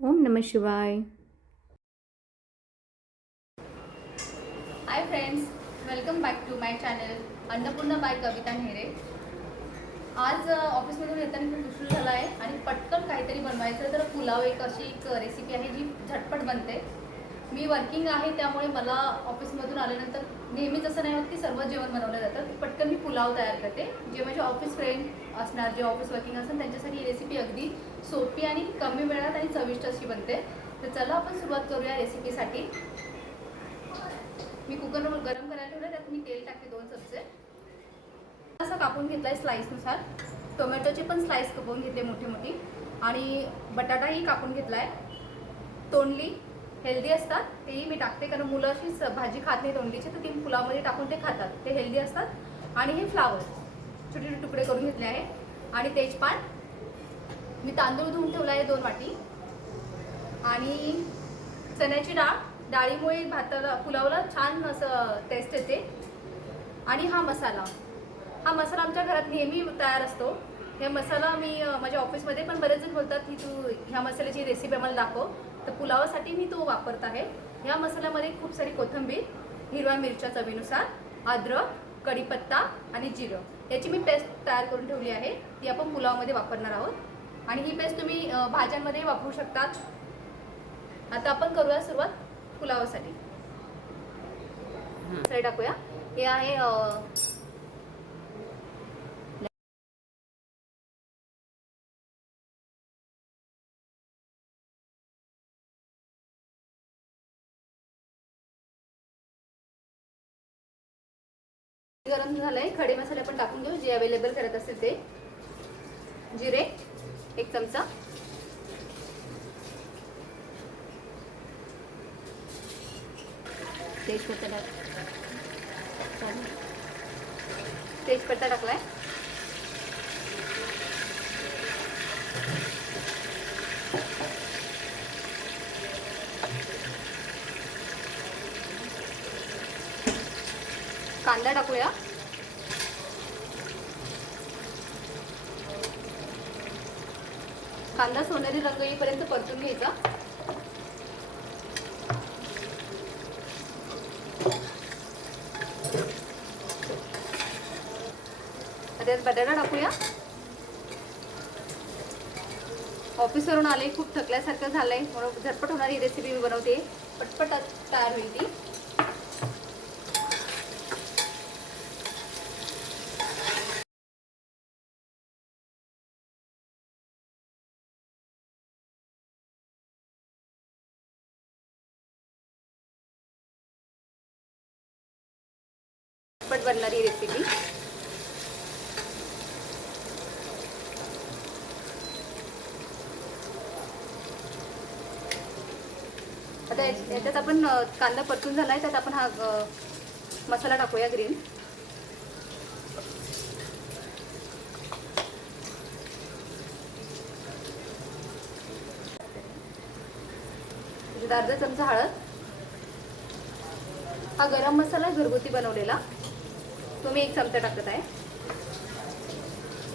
ओम नमः शिवाय. Hi friends, welcome back to my channel Annapurna by Kavita Nehre. आज ऑफिसमधून येताना खूप उशीर झाला आहे आणि पटकन काहीतरी बनवायचं. तर पुलाव एक अशी एक रेसिपी आहे जी झटपट बनते. मी वर्किंग आहे त्यामुळे मला ऑफिसमधून आल्यानंतर नेहमीच असं नाही होत की सर्व जेवण बनवलं जातं. पटकन मी पुलाव तयार करते. जे माझे ऑफिस फ्रेंड असणार, जे ऑफिस वर्किंग असेल त्यांच्यासाठी ही रेसिपी अगदी सोपी आणि कमी वेळात आणि चविष्ट अशी बनते. तर चला आपण सुरुवात करूया रेसिपीसाठी. मी कुकर गरम करायला ठेवलं, त्यात मी तेल टाकते 2 चमचे. असं कापून घेतलाय स्लाइसनुसार. टोमॅटोची पण स्लाइस कापून घेतले मोठी मोठी आणि बटाटाही कापून घेतलाय. तोंडली हेल्दी असतात तेही मी टाकते, कारण मुलं अशीच भाजी खात नाही तोंडलीची, तर ती पुलावमध्ये टाकून ते खातात, ते हेल्दी असतात. आणि हे फ्लावर छोटे छोटे तुकडे करून घेतले आहे. आणि तेजपान, मी तांदूळ धुवून ठेवला आहे 2 वाटी. आणि चण्याची डाळीमुळे भाताला पुलावला छान असं टेस्ट येते. आणि हा मसाला आमच्या घरात नेहमी तयार असतो. हे मसाला मी माझ्या ऑफिसमध्ये पण बरेच जण बोलतात की तू ह्या मसाल्याची रेसिपी आम्हाला दाखव, तर पुलावासाठी मी तो वापरत आहे. ह्या मसाल्यामध्ये खूप सारी कोथिंबीर, हिरव्या मिरच्या चवीनुसार, अद्रक, कढीपत्ता आणि जिरं याची मी पेस्ट तयार करून ठेवली आहे. ती आपण पुलावमध्ये वापरणार आहोत. आणि ही पेस्ट तुम्ही भाज्यांमध्ये वापरू शकतात. आता आपण करूया सुरुवात पुलावासाठी. सर टाकूया. हे आहे गरम झालंय. खडे मसाले पण टाकून घेऊ, जे अवेलेबल करत असेल ते. जिरे 1 चमचा, तेजपत्ता टाकलाय. कांदा टाकूया. कांदा सोनेरी रंग येईपर्यंत परतून घ्यायचा. त्यात बटाटा टाकूया. ऑफिसवरून आले, खूप थकल्यासारखं झालंय, म्हणून झटपट होणारी रेसिपी मी बनवते. पटपट तयार होईल ती. झटपट बनणारी रेसिपी. आता याच्यात आपण कांदा परतून झालाय, त्यात आपण हा मसाला टाकूया ग्रीन. अर्धा चमचा हळद. हा गरम मसाला घरगुती बनवलेला, तो मी 1 चमचा टाकत आहे.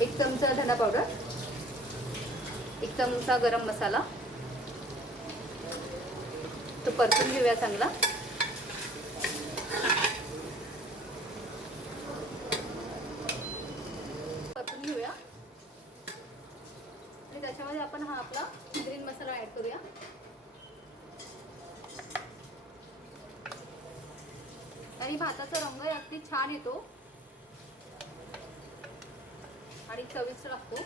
1 चमचा धना पावडर, 1 चमचा गरम मसाला. तो परतून घेऊया चांगला. परतून घेऊया आणि त्याच्यामध्ये आपण हा आपला ग्रीन मसाला ऍड करूया. आणि भाताचा रंग अगदी छान येतो आणि चविष्ट लागतो.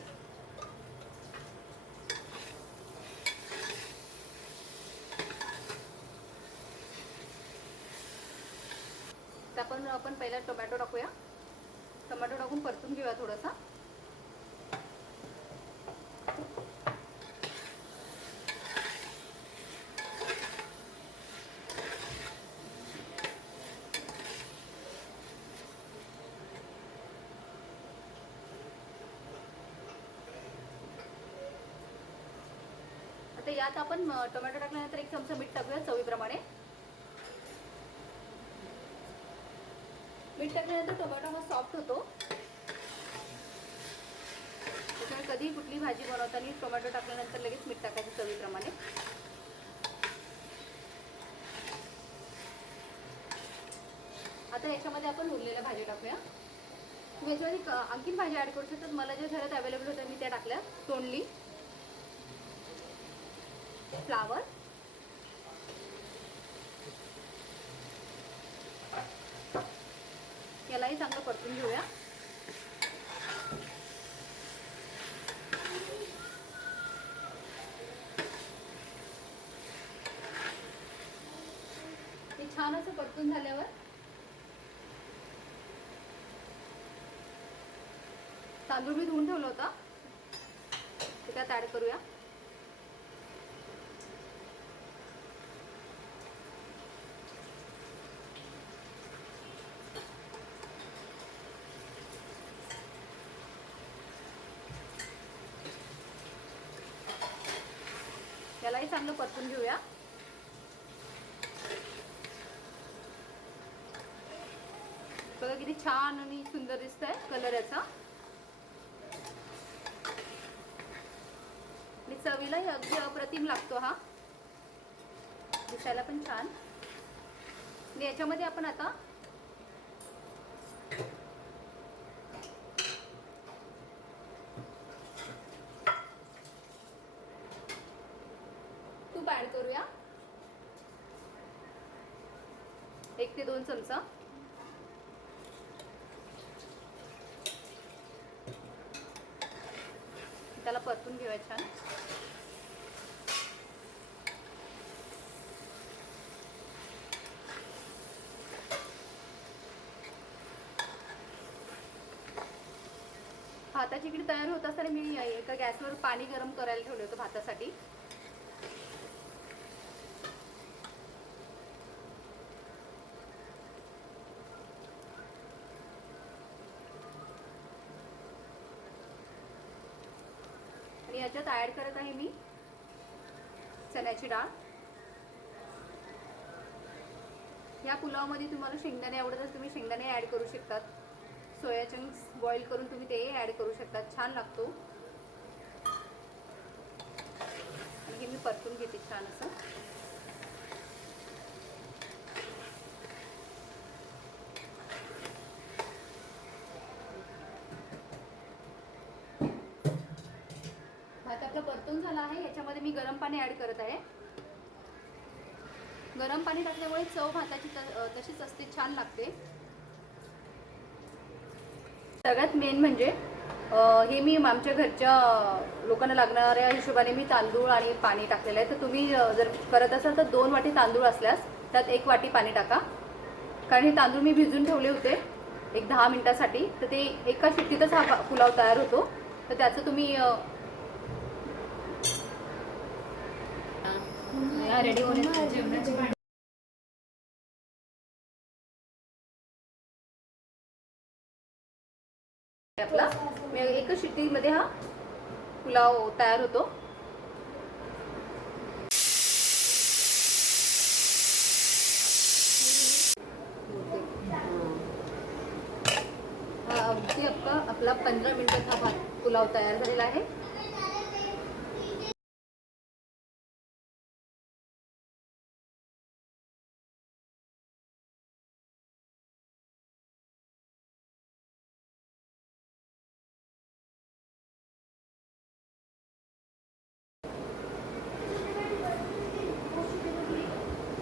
आपण पहिला टोमॅटो टाकूया. टोमॅटो टाकून परतून घेऊया थोडासा. आता यात आपण टोमॅटो टाकल्यानंतर 1 चमचा मीठ टाकूया चवीप्रमाणे. मीठ टाकल्यानंतर टोमॅटो हा सॉफ्ट होतो. त्याच्यामुळे कधी कुठली भाजी बनवताना टोमॅटो टाकल्यानंतर लगेच मीठ टाकायचं चवीप्रमाणे. आता याच्यामध्ये आपण उरलेल्या भाज्या टाकूया. तुम्ही याच्यामध्ये आणखीन भाज्या ॲड करू शकतात. मला ज्या घरात अवेलेबल होत्या मी त्या टाकल्या. तोंडली, फ्लावर, यालाही चांगलं परतून घेऊया. हे छान असं परतून झाल्यावर तांदूळ मी धुवून ठेवला होता ते त्यात ॲड करूया. यालाही चांगलं परतून घेऊया. बघा किती छान आणि सुंदर दिसतंय कलर याचा. आणि चवीलाही अगदी अप्रतिम लागतो हा, दिसायला पण छान. आणि याच्यामध्ये आपण आता तूप ॲड करूया. 1 ते 2 चमचा. त्याला परतून घेऊया छान. भाताची इकडे तयार होत असताना मी एका गॅसवर पाणी गरम करायला ठेवलं होतं भातासाठी. आणि याच्यात ॲड करत आहे मी चण्याची डाळ. या पुलावामध्ये तुम्हाला शेंगदाणे आवडत असेल तुम्ही शेंगदाणे ॲड करू शकतात. सोया चंक्स बॉईल करून तुम्ही ते ॲड करू शकतात, छान लागतो. आणि हे मी परतून घेते छान असं. भात आपला परतून झाला आहे. याच्यामध्ये मी गरम पाणी ॲड करत आहे. गरम पाणी टाकल्यामुळे चव भाताची तशीच असते, छान लागते. सगळ्यात मेन म्हणजे हे मी आमच्या घरच्या लोकांना लागणाऱ्या हिशोबाने मी तांदूळ आणि पाणी टाकलेलं आहे. तर तुम्ही जर करत असाल तर 2 वाटी तांदूळ असल्यास त्यात 1 वाटी पाणी टाका. कारण हे तांदूळ मी भिजून ठेवले होते एक 10 मिनिटासाठी. तर ते एका शिट्टीतच हा पुलाव तयार होतो. तर त्याचं तुम्ही रेडी होण्याची आपला एकच शिट्टीमध्ये हा पुलाव तयार होतो. अगदी आपला 15 मिनिटात हा पुलाव तयार झालेला आहे.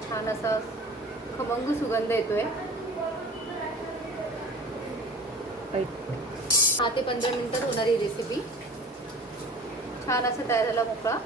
छान असा खमंग सुगंध येतोय. 6 ते 15 मिनिटात होणारी रेसिपी. छान असं तयार झाला मोकळा.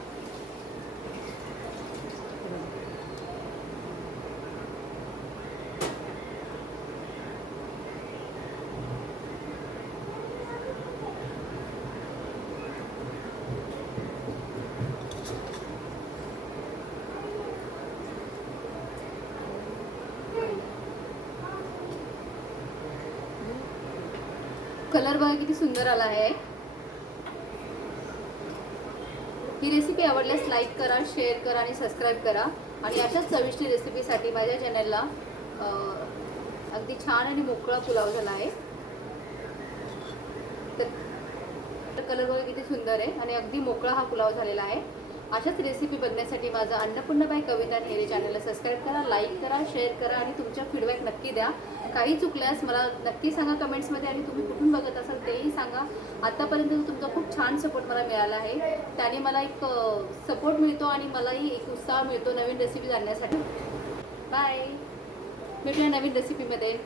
कलर बघा किती सुंदर आला आहे. ही रेसिपी आवडल्यास लाईक करा, शेअर करा आणि सबस्क्राईब करा. आणि अशाच चविष्ट रेसिपीसाठी माझ्या चॅनलला अगदी छान आणि मोकळा पुलाव झाला आहे. तर कलर बघा किती सुंदर आहे आणि अगदी मोकळा हा पुलाव झालेला आहे. अशाच रेसिपी बघण्यासाठी माझं अन्नपूर्णाबाई कविता ढेरे चॅनलला सबस्क्राईब करा, लाईक करा, शेअर करा आणि तुमच्या फीडबॅक नक्की द्या. काही चुकल्यास मला नक्की सांगा कमेंट्समध्ये आणि तुम्ही कुठून बघत असाल तेही सांगा. आतापर्यंत तुमचा खूप छान सपोर्ट मला मिळाला आहे, त्याने मला एक सपोर्ट मिळतो आणि मलाही एक उत्साह मिळतो नवीन रेसिपी जाणण्यासाठी. बाय, भेटूया नवीन रेसिपीमध्ये.